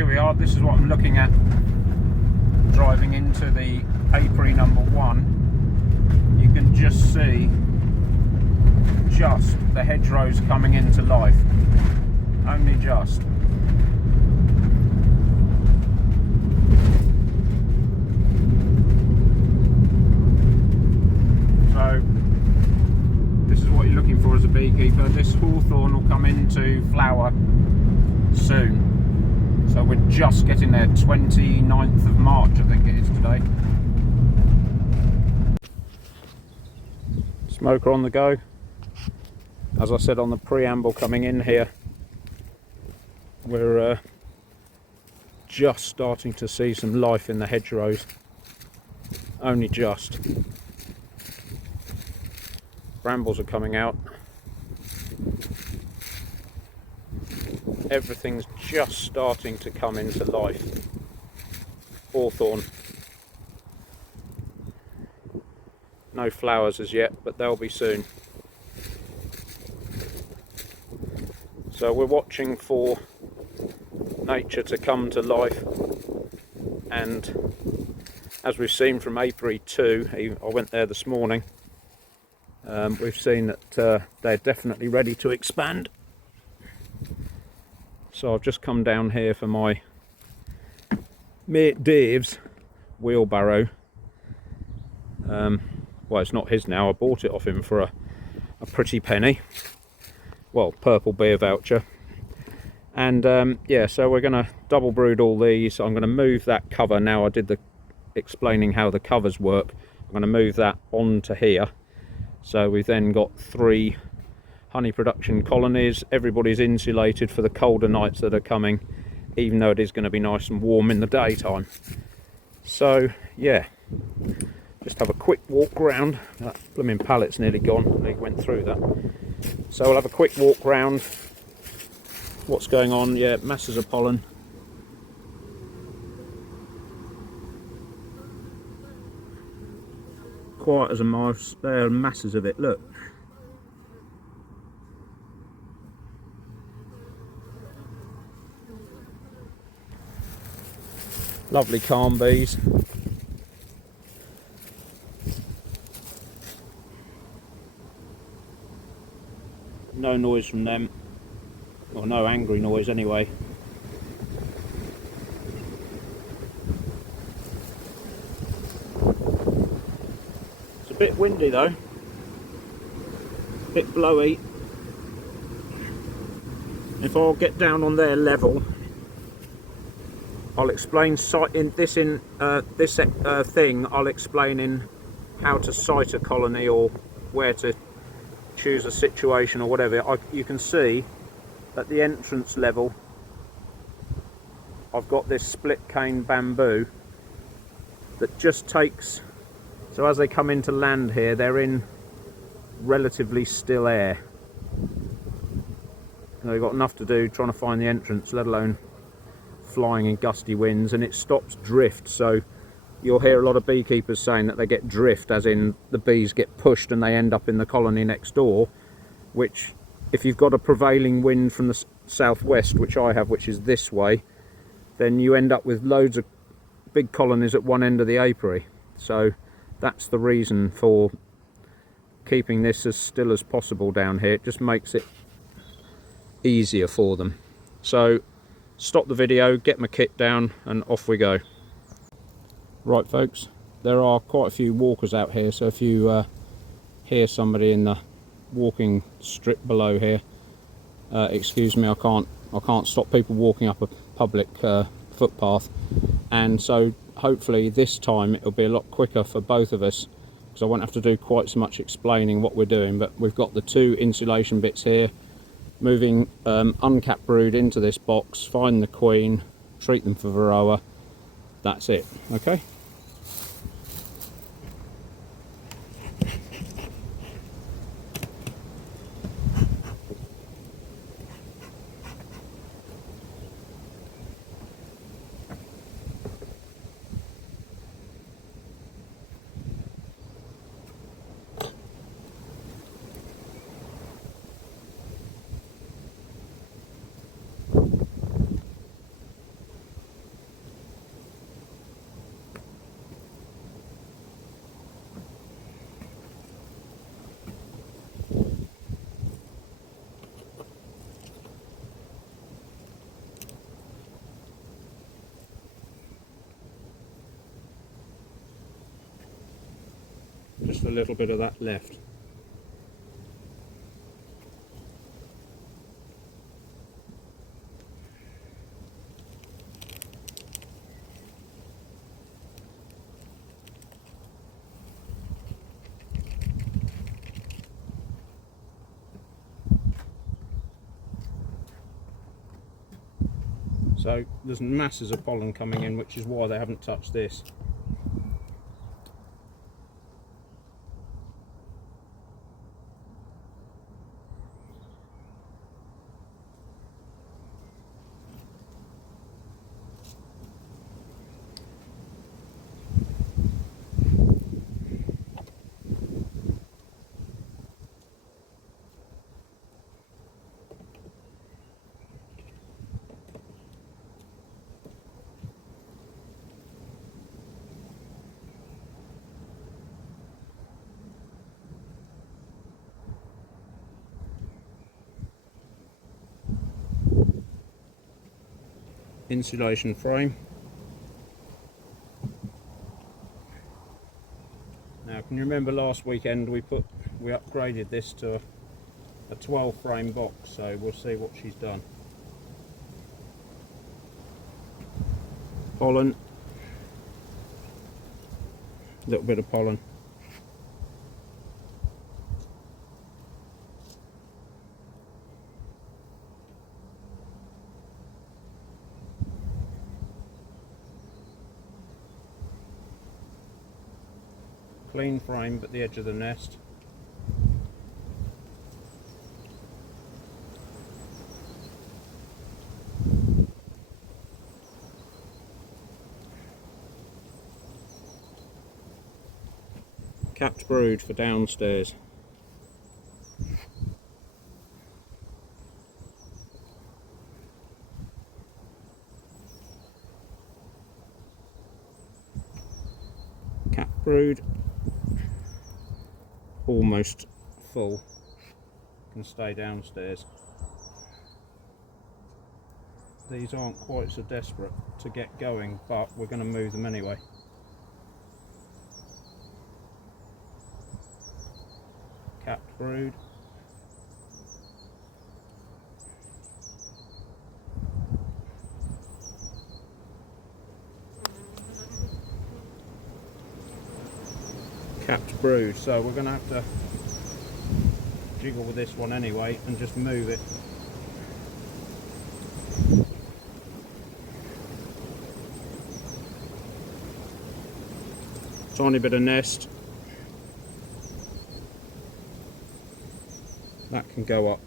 here we are. This is what I'm looking at driving into the apiary number 1. You can just see just the hedgerows coming into life, only just. So this is what you're looking for as a beekeeper. This hawthorn will come into flower soon. So we're just getting there, 29th of March I think it is today. Smoker on the go. As I said on the preamble coming in here, we're just starting to see some life in the hedgerows. Only just. Brambles are coming out. Everything's just starting to come into life. Hawthorn. No flowers as yet, but they'll be soon. So we're watching for nature to come to life, and as we've seen from Apiary 2, I went there this morning, we've seen that they're definitely ready to expand. So I've just come down here for my mate Dave's wheelbarrow. Well, it's not his now, I bought it off him for a pretty penny. Well, purple beer voucher. And yeah, so we're going to double brood all these. I'm going to move that cover now. I did the explaining how the covers work. I'm going to move that onto here. So we've then got 3 honey production colonies. Everybody's insulated for the colder nights that are coming, even though it is going to be nice and warm in the daytime. So yeah, just have a quick walk round. That blooming pallet's nearly gone. I went through that. So we'll have a quick walk round. What's going on? Yeah, masses of pollen. Quiet as a mouse. There are masses of it, look. Lovely calm bees. No noise from them, or no angry noise anyway. It's a bit windy though, a bit blowy. If I'll get down on their level, I'll explain this thing. I'll explain in how to site a colony or where to choose a situation or whatever. You can see at the entrance level I've got this split cane bamboo that just takes, so as they come into land here they're in relatively still air. They've got enough to do trying to find the entrance, let alone flying in gusty winds, and it stops drift. So you'll hear a lot of beekeepers saying that they get drift, as in the bees get pushed and they end up in the colony next door, which if you've got a prevailing wind from the southwest, which I have, which is this way, then you end up with loads of big colonies at one end of the apiary. So that's the reason for keeping this as still as possible down here. It just makes it easier for them. So stop the video, get my kit down, and off we go. Right folks, there are quite a few walkers out here, so if you hear somebody in the walking strip below here, excuse me, I can't stop people walking up a public footpath, and so hopefully this time it'll be a lot quicker for both of us, because I won't have to do quite so much explaining what we're doing. But we've got the 2 insulation bits here, moving uncapped brood into this box, find the queen, treat them for Varroa. That's it. Okay. just a little bit of that left. So there's masses of pollen coming in, which is why they haven't touched this. Insulation frame. Now, can you remember last weekend we upgraded this to a 12 frame box, so we'll see what she's done. Pollen, a little bit of pollen. Clean frame at the edge of the nest. Capped brood for downstairs. Capped brood. Almost full, can stay downstairs. These aren't quite so desperate to get going, but we're going to move them anyway. Capped brood. Capped brood, so we're going to have to jiggle with this one anyway and just move it. Tiny bit of nest. That can go up.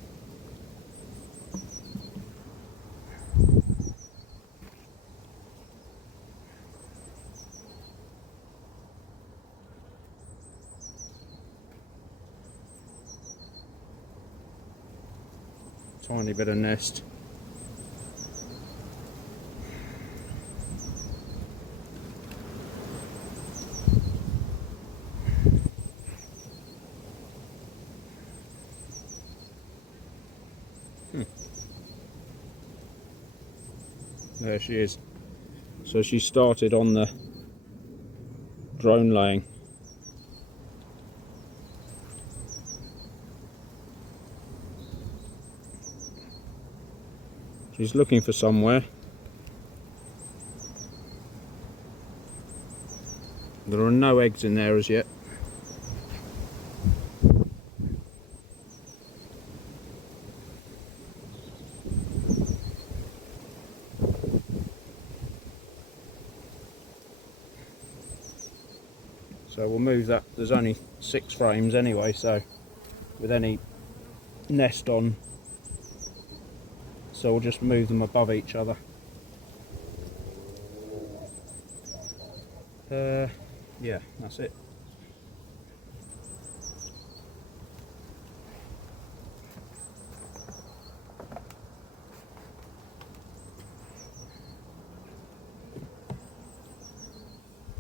Tiny bit of nest. There she is. So she started on the drone laying. She's looking for somewhere. There are no eggs in there as yet. So we'll move that. There's only 6 frames anyway, so with any nest on, so we'll just move them above each other. Yeah, that's it.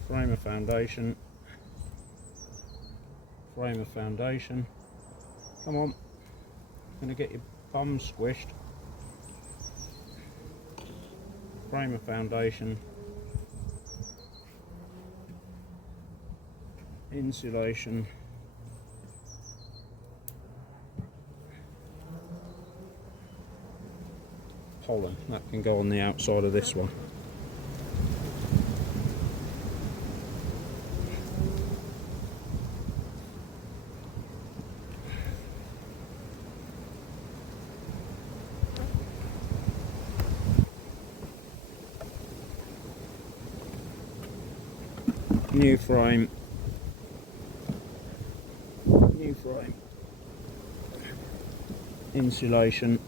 Frame of foundation. Frame of foundation. Come on. I'm gonna get your bum squished. Frame of foundation. Insulation. pollen. That can go on the outside of this one. New frame, insulation,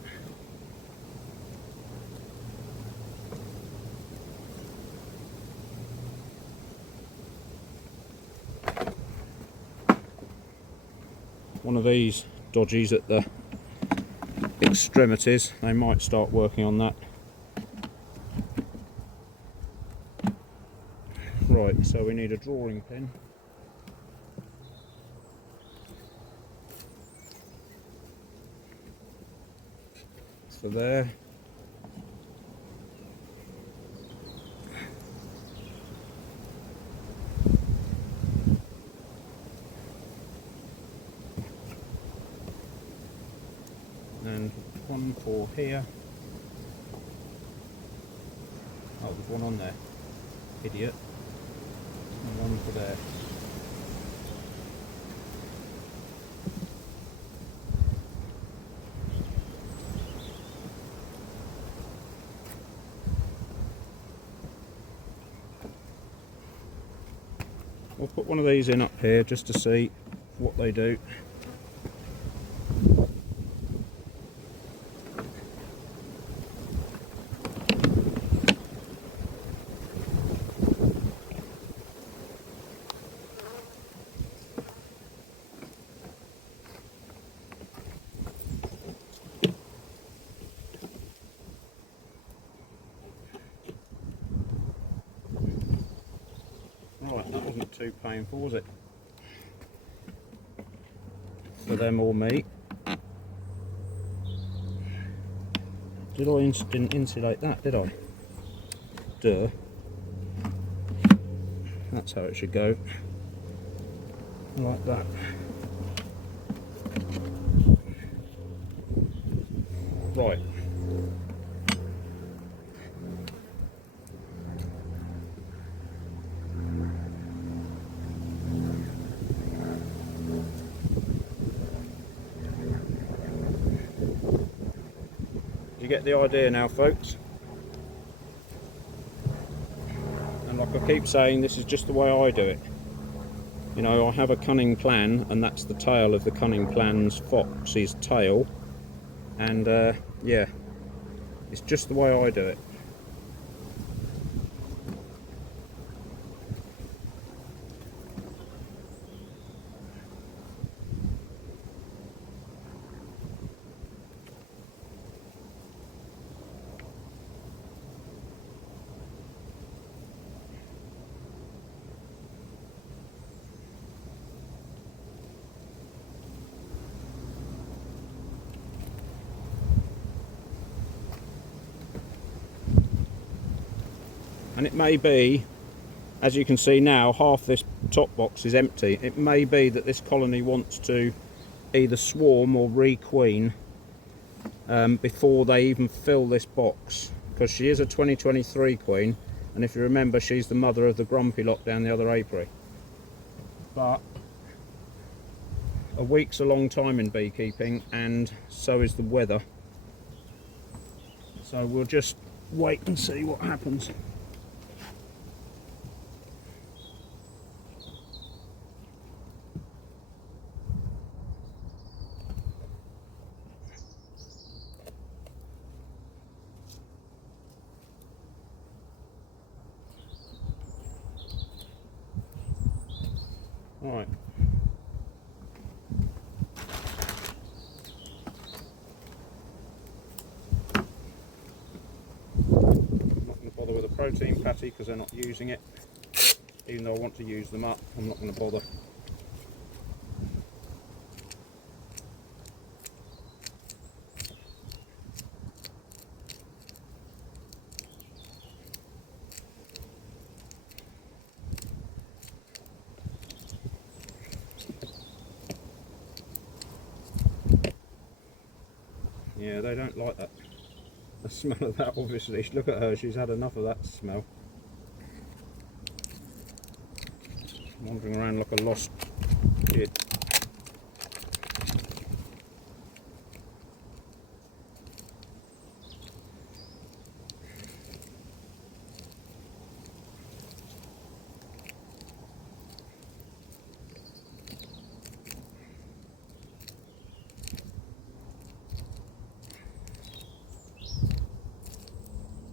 one of these dodgies at the extremities, they might start working on that. Right, so we need a drawing pin. For there. And one for here. Oh, there's one on there. Idiot. And one for there. We'll put one of these in up here just to see what they do. Right, that wasn't too painful, was it? For them or me. Didn't insulate that, did I? Duh. That's how it should go. Like that. Right. You get the idea now, folks. And like I keep saying, this is just the way I do it. You know, I have a cunning plan, and that's the tail of the cunning plan's fox's tail. And yeah, it's just the way I do it. And it may be, as you can see now, half this top box is empty. It may be that this colony wants to either swarm or requeen before they even fill this box, because she is a 2023 queen, and if you remember, she's the mother of the grumpy lot down the other apiary. But a week's a long time in beekeeping, and so is the weather. So we'll just wait and see what happens. Right. I'm not going to bother with a protein patty because they're not using it. Even though I want to use them up, I'm not going to bother. Yeah, they don't like that. the smell of that, obviously. Look at her, she's had enough of that smell. Wandering around like a lost kid.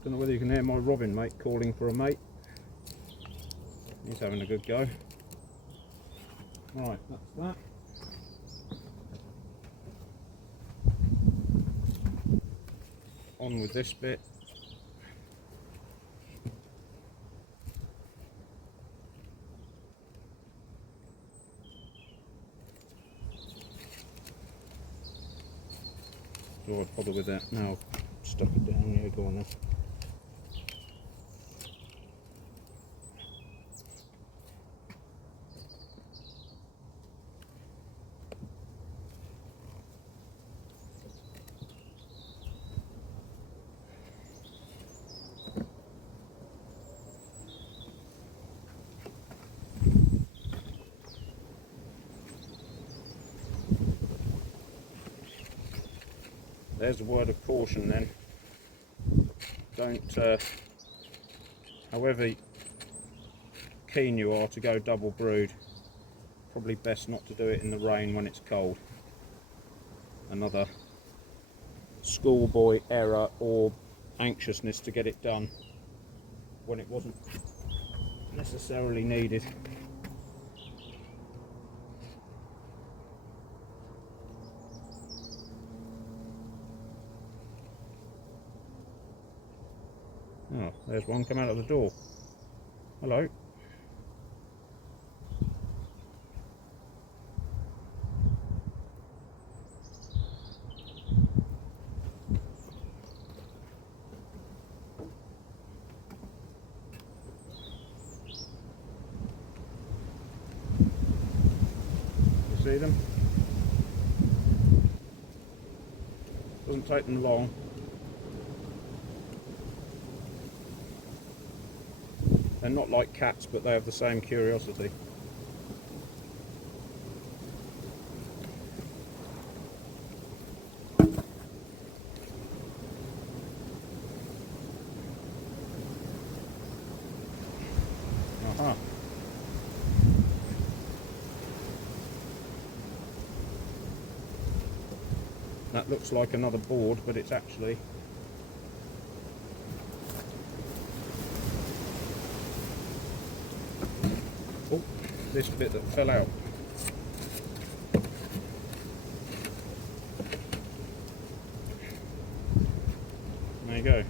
Don't know whether you can hear my robin mate calling for a mate. He's having a good go. Right, that's that. On with this bit. So I'd bother with that now. I've stuck it down here, go on then. There's a word of caution then. Don't, however keen you are to go double brood, probably best not to do it in the rain when it's cold. Another schoolboy error or anxiousness to get it done when it wasn't necessarily needed. Oh, there's one come out of the door. Hello. You see them? Doesn't take them long. They're not like cats, but they have the same curiosity. Aha. That looks like another board, but it's actually this bit that fell out. There you go.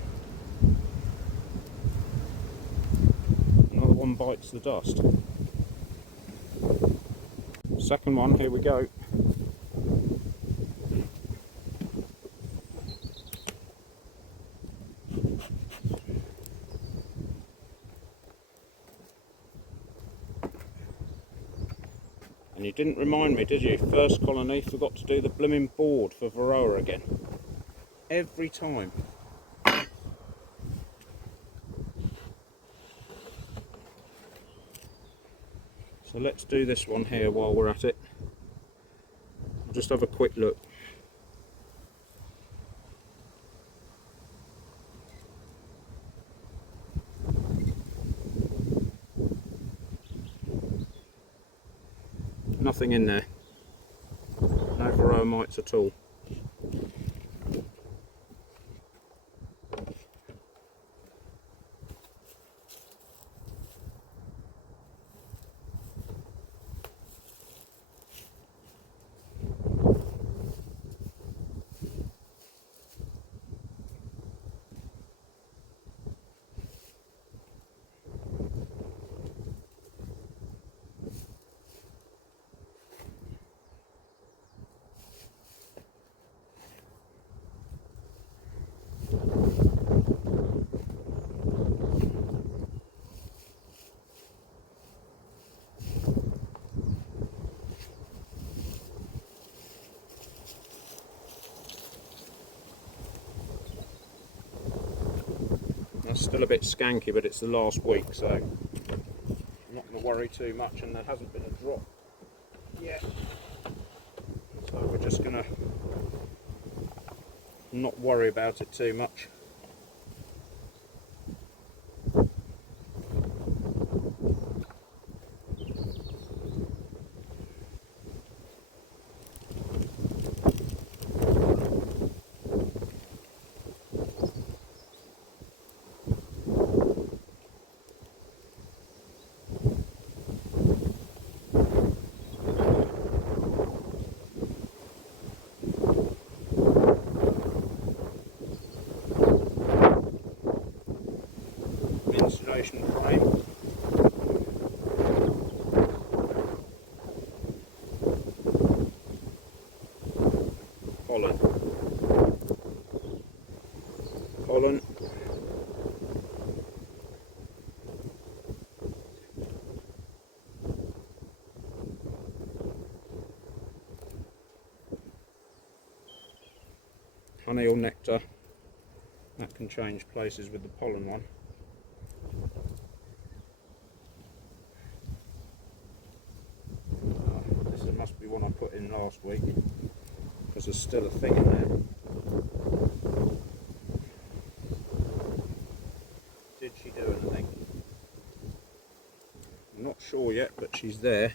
Another one bites the dust. Second one, here we go. And you didn't remind me, did you? First colony, forgot to do the blooming board for Varroa again. Every time. So let's do this one here while we're at it. I'll just have a quick look. Nothing in there. No Varroa mites at all. It's still a bit skanky, but it's the last week, so I'm not going to worry too much, and there hasn't been a drop yet. So we're just going to not worry about it too much. Insulation frame. Pollen. Pollen. Honey or nectar. That can change places with the pollen one. This must be one I put in last week, because there's still a thing in there. Did she do anything? I'm not sure yet, but she's there.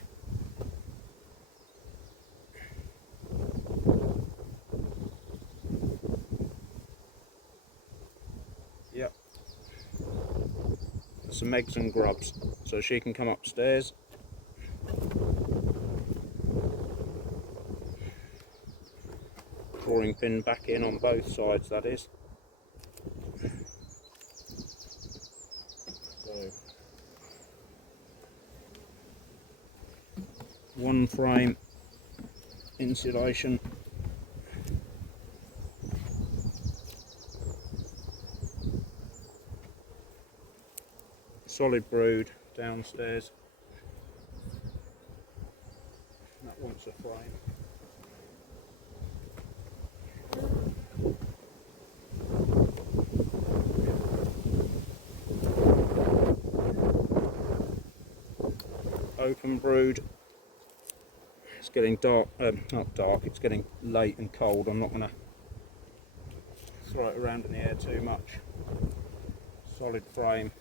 Yep. Some eggs and grubs, so she can come upstairs. Drawing pin back in on both sides, that is. So, one frame insulation. Solid brood downstairs. That wants a frame. Open brood. It's getting dark, not dark, it's getting late and cold. I'm not going to throw it around in the air too much. Solid frame.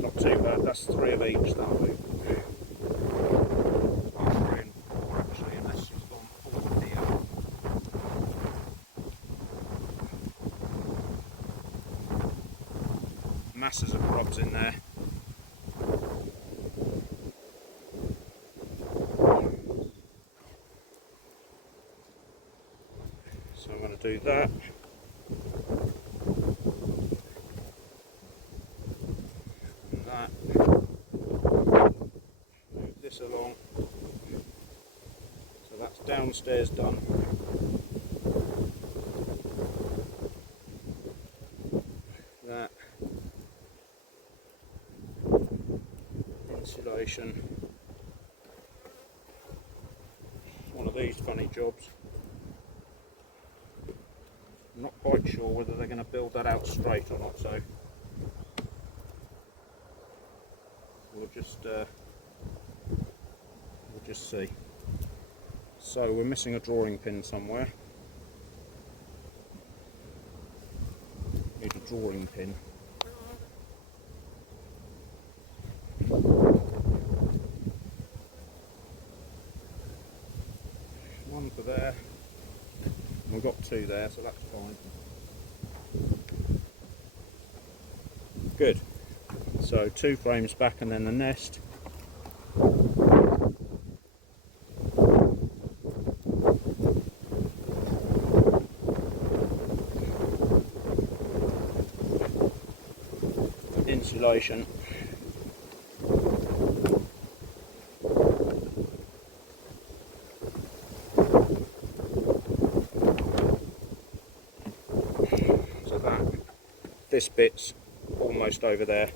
Not too bad, that's 3 of each, that'll do. Actually, unless she's gone forward here. Masses of grubs in there. So I'm going to do that. Move this along, so that's downstairs done. That insulation. One of these funny jobs. I'm not quite sure whether they're going to build that out straight or not, so we'll just see. So we're missing a drawing pin somewhere. Need a drawing pin. One for there. And we've got 2 there, so that's fine. Good. So 2 frames back and then the nest. Insulation. So this bit's almost over there.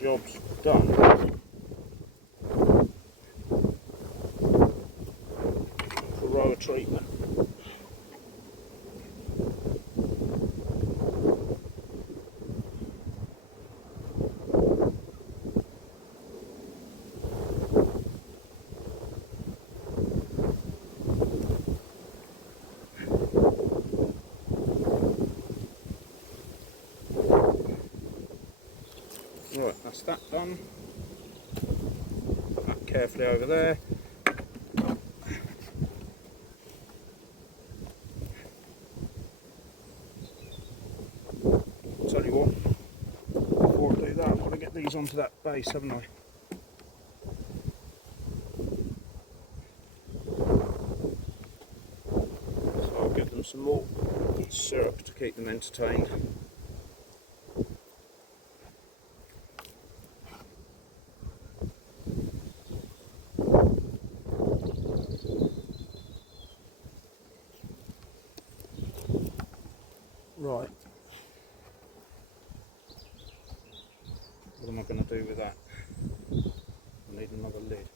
Job's done. Varroa treatment. Right, that's that done. Put that carefully over there. Tell you what, before I do that, I've got to get these onto that base, haven't I? So I'll give them some more syrup to keep them entertained. Right. What am I going to do with that? I need another lid.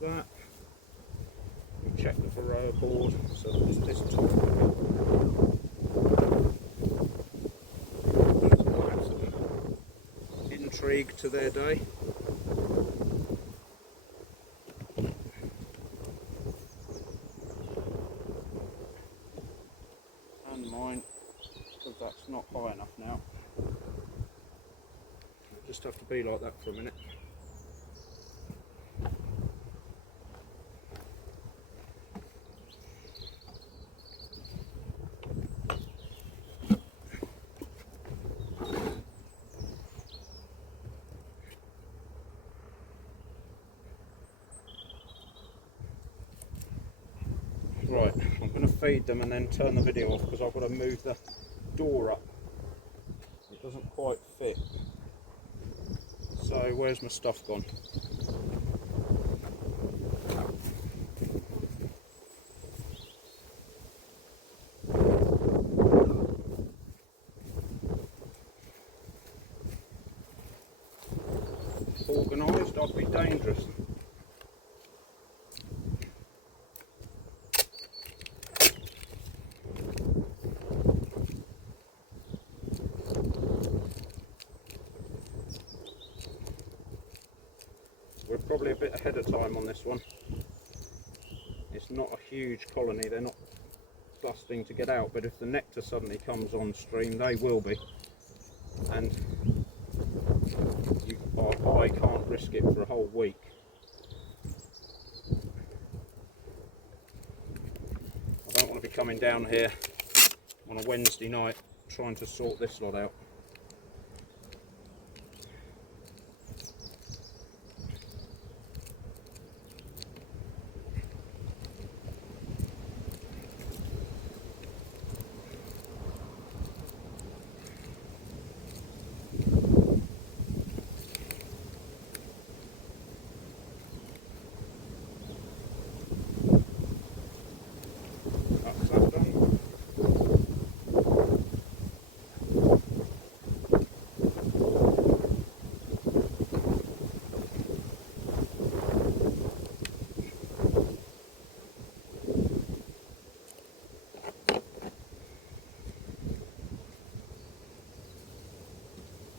That. We check the Varroa board, so there's this top. There's some intrigue to their day. And mine, because that's not high enough now. It'll just have to be like that for a minute. Right, I'm going to feed them and then turn the video off because I've got to move the door up. It doesn't quite fit. So where's my stuff gone? Organised, I'd be dangerous. We're probably a bit ahead of time on this one. It's not a huge colony, they're not busting to get out, but if the nectar suddenly comes on stream, they will be. And I can't risk it for a whole week. be coming down here on a Wednesday night trying to sort this lot out.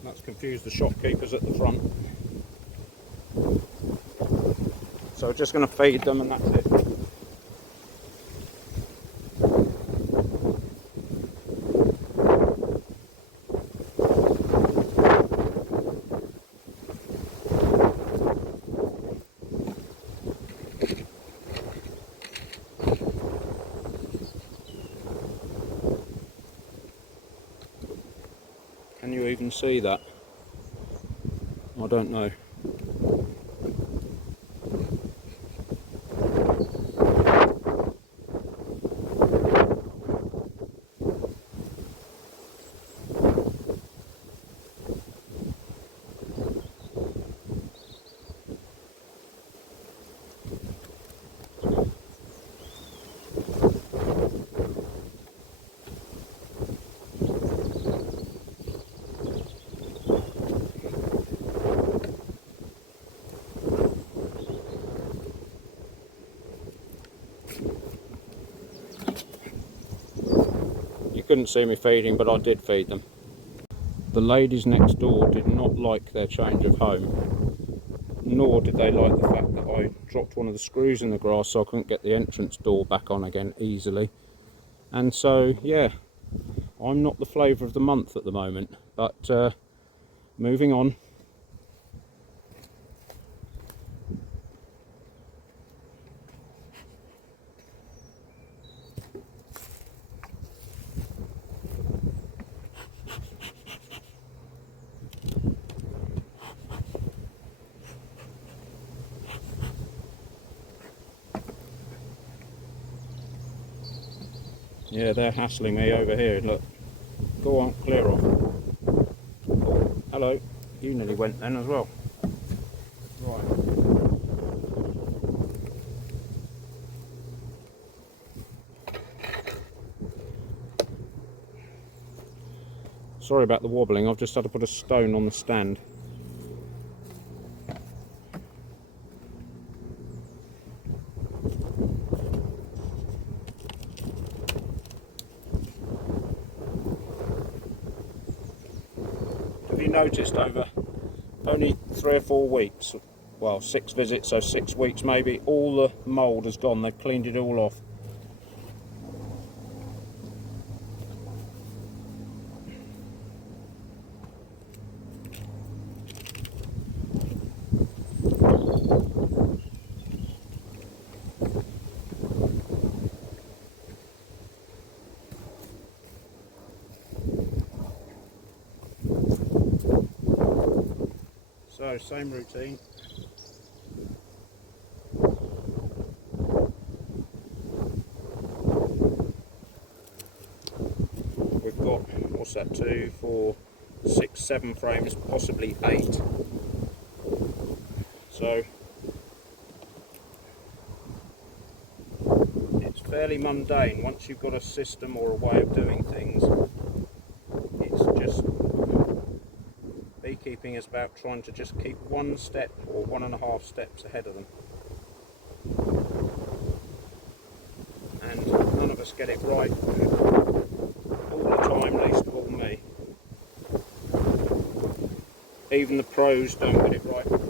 That's confused the shopkeepers at the front. So we're just going to feed them and that's it. Can you even see that? I don't know. Couldn't see me feeding, but I did feed them. The ladies next door did not like their change of home, nor did they like the fact that I dropped one of the screws in the grass so I couldn't get the entrance door back on again easily. And so yeah, I'm not the flavour of the month at the moment, but moving on. Yeah, they're hassling me over here. Look, go on, clear off. Oh, hello, you nearly went then as well. Right. Sorry about the wobbling, I've just had to put a stone on the stand. Have you noticed over only 3 or 4 weeks, well 6 visits, so 6 weeks maybe, all the mould has gone, they've cleaned it all off. So, same routine. We've got, what's that, 2, 4, 6, 7 frames, possibly 8. So, it's fairly mundane. Once you've got a system or a way of doing things, it's just... Beekeeping is about trying to just keep 1 step or 1.5 steps ahead of them. And none of us get it right all the time, least of all me. Even the pros don't get it right. But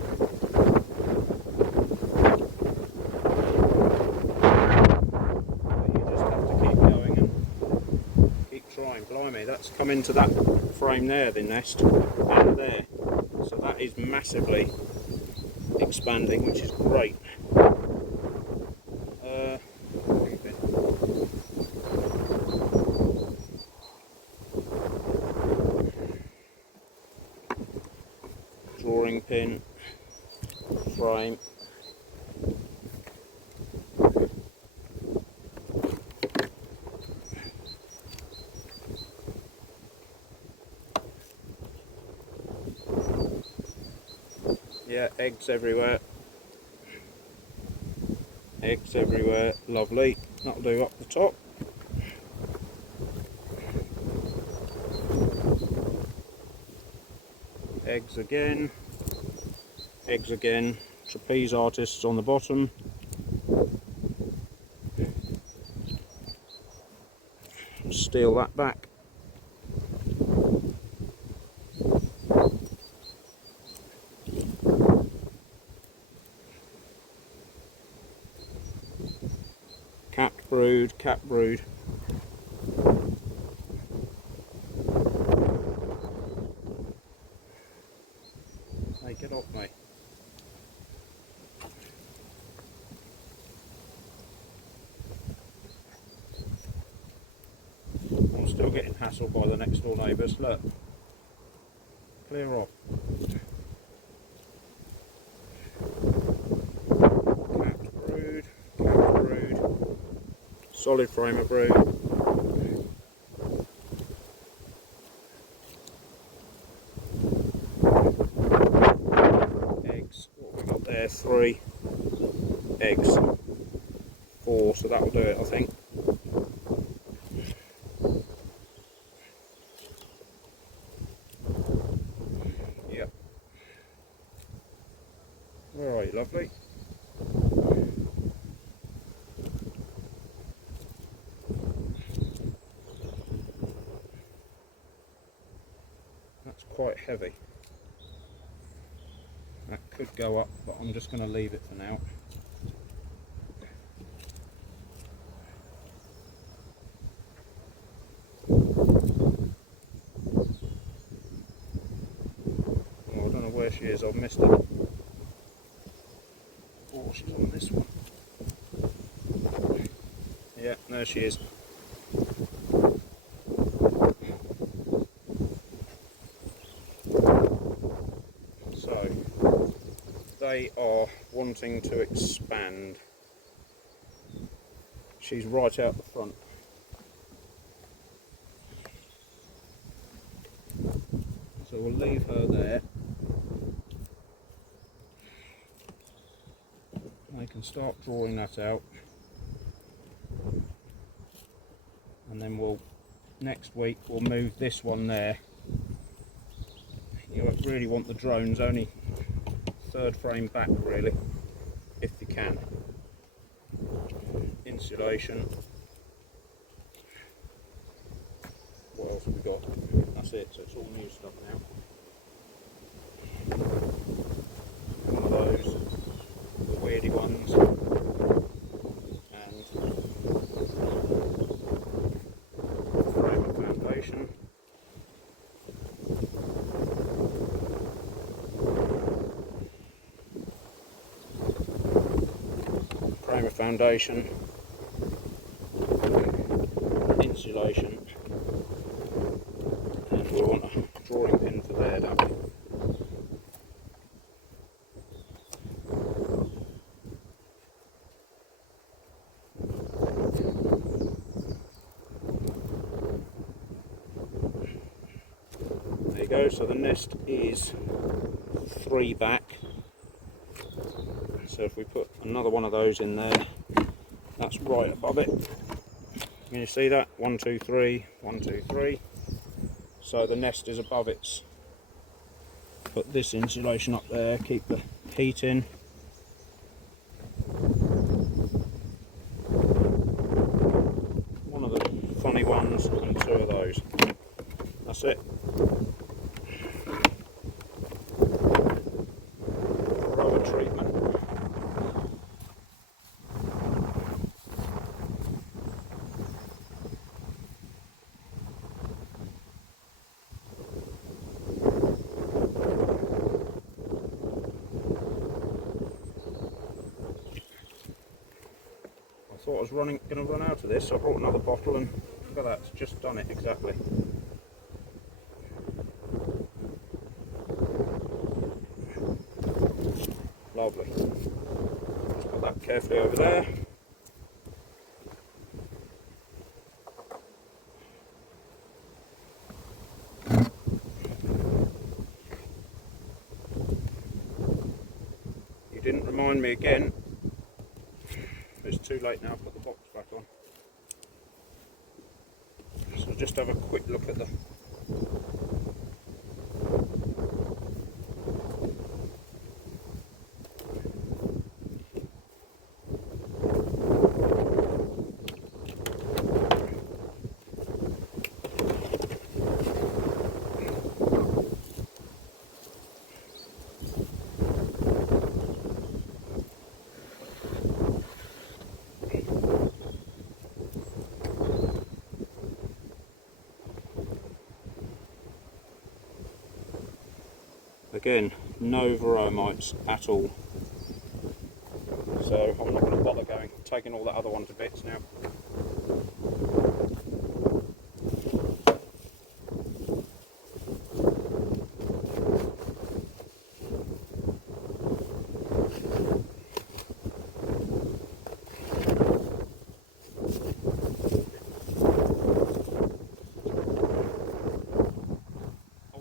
you just have to keep going and keep trying. Blimey, that's come into that frame there, the nest, and there. So that is massively expanding, which is great. pin, frame. Yeah, eggs everywhere. Eggs everywhere, lovely. That'll do up the top. Eggs again. Eggs again. Trapeze artists on the bottom. Steal that back. Capped brood, capped brood. Hey, get off me. I'm still getting hassled by the next door neighbours. Look. Clear off. Capped brood, capped brood. Solid frame of brood. Eggs, what have we got there? 3 eggs. 4, so that'll do it, I think. Yep. Where are you, lovely? That's quite heavy. That could go up, but I'm just going to leave it for now. Oh, I don't know where she is, I've missed her. Oh, she's on this one. Yeah, there she is. So, they are wanting to expand. She's right out the front. So we'll leave her there. I can start drawing that out. And then next week we'll move this one there. You really want the drones only 3rd frame back really, if you can. Insulation. What else have we got? That's it, so it's all new stuff now. One of those, the weirdy ones. And frame of foundation. Frame of foundation. Insulation. And we want a drawing pin for there, don't we? There you go, so the nest is 3 back. So if we put another one of those in there, that's right above it. Can you see that? 1, 2, 3, 1, 2, 3. So the nest is above its. Put this insulation up there, keep the heat in. One of the funny ones and 2 of those. That's it. Varroa treatment. I thought I was going to run out of this, so I brought another bottle and look at that, it's just done it exactly. carefully over there. You didn't remind me again. It's too late now, put the box back on. So just have a quick look at the again, no varroa mites at all. So I'm not going to bother taking all that other one to bits now.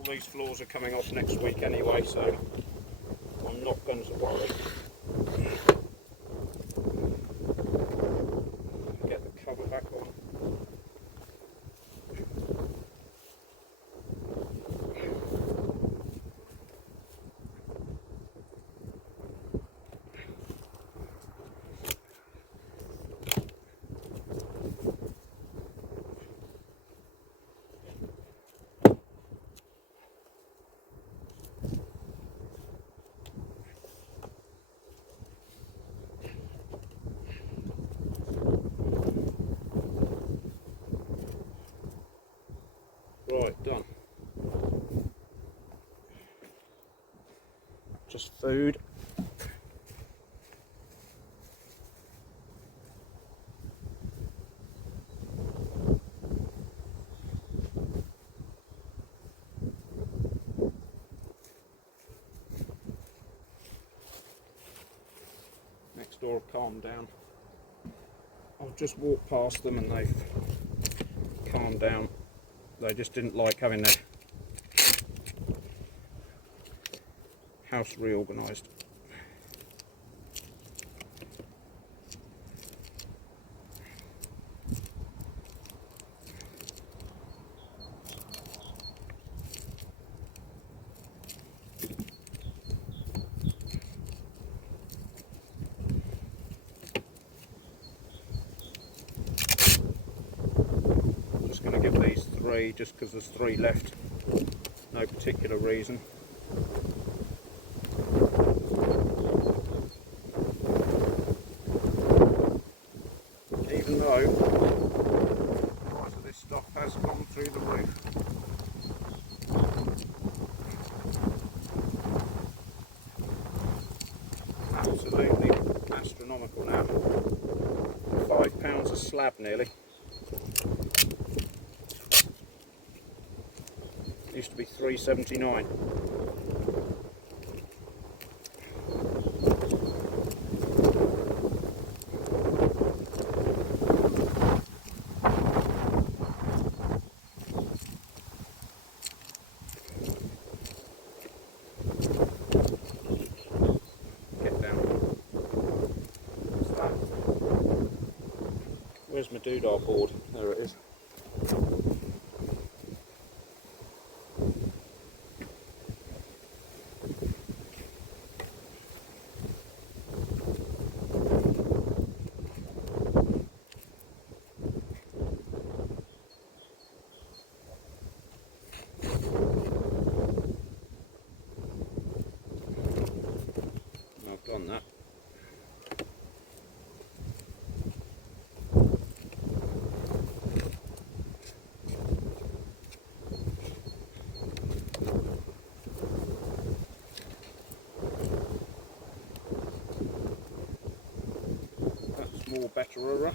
These floors are coming off next week anyway, so I'm not going to worry. Get the cover back on. Right, done. Just food. Next door have calmed down. I've just walked past them and they've calmed down. They just didn't like having their house reorganised. Going to give these 3 just because there's 3 left, no particular reason. Even though the price of this stuff has gone through the roof. Absolutely astronomical now. £5 a slab nearly. Used to be £3.79. Get down. What's that? Where's my doodah board? There it is. Done that. That's more better.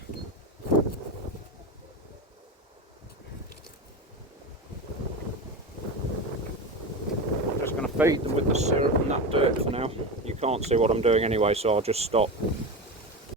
Feed them with the syrup and that dirt for now. You can't see what I'm doing anyway, so I'll just stop.